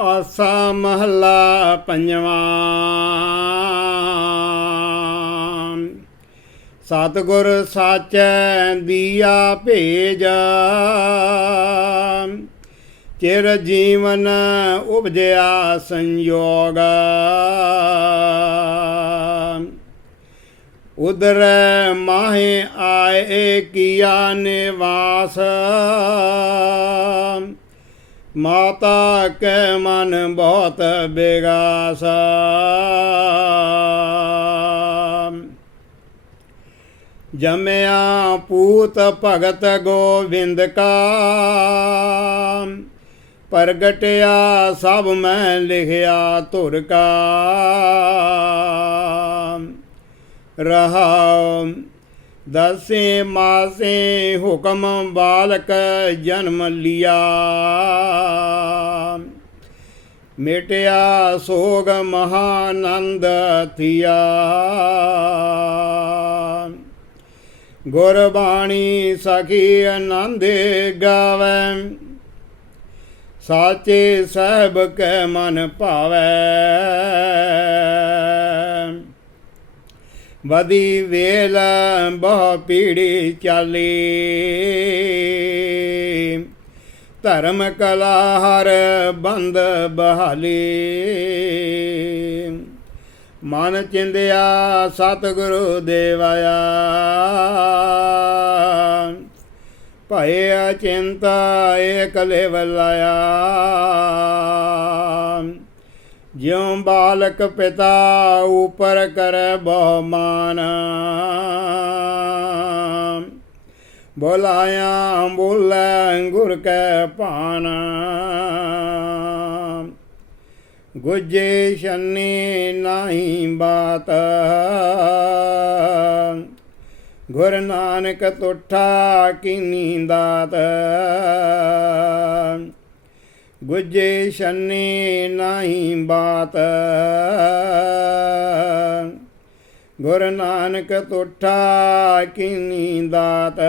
ਆਸਾ ਮਹੱਲਾ ਪੰਜਵਾਂ। ਸਤਿਗੁਰ ਸਾਚੈ ਦੀਆ ਭੇਜ। ਚਿਰ ਜੀਵਨ ਉਪਜਿਆ ਸੰਯੋਗ। ਉਦਰ ਮਾਹੇ ਆਏ ਕੀਆ ਨਿਵਾਸ। ਮਾਤਾ ਕੈ ਮਨ ਬਹੁਤ ਬਿਗਾਸ। ਜਮਿਆ ਪੂਤ ਭਗਤ ਗੋਵਿੰਦ ਕਾ। ਪ੍ਰਗਟਿਆ ਸਭ ਮੈਂ ਲਿਖਿਆ ਧੁਰ ਕਾ। ਰਹਾ ਦਸੇ ਮਾਸੇ ਹੁਕਮ ਬਾਲਕ ਜਨਮ ਲਿਆ। ਮਿਟਿਆ ਸੋਗ ਮਹਾਨੰਦ ਥਿਆ। ਗੁਰਬਾਣੀ ਸਖੀ ਆਨੰਦ ਗਾਵੇ। ਸਾਚੇ ਸਹਿਬ ਕੈ ਮਨ ਭਾਵੈ। ਵਧੀ ਵੇਲ ਬਹੁ ਪੀੜੀ ਚਾਲੀ। ਧਰਮ ਕਲਾ ਹਰ ਬੰਦ ਬਹਾਲੀ। ਮਨ ਚਿੰਦਿਆ ਸਤਿਗੁਰੂ ਦੇਵਾਇਆ। ਭਏ ਅਚਿੰਤਾ ਏਕ ਲੇਵਲਾਇਆ ਜਿਉ ਬਾਲਕ ਪਿਤਾ ਉਪਰ ਕਰੈ ਬਹੁ ਮਾਨ ਬੋਲਾਇਆ ਬੋਲੇ ਗੁਰ ਕੈ ਪਾਨ ਗੁਜੇ ਸ਼ਨੀ ਨਹੀਂ ਬਾਤ। ਗੁਰ ਨਾਨਕ ਤੁਠਾ ਕੀਨੀ ਦਾਤ। ਗੁਜੇ ਸ਼ਨੀ ਨਹੀਂ ਬਾਤ। ਗੁਰ ਨਾਨਕ ਤੁਠਾ ਕੀਨੀ ਦਾਤ।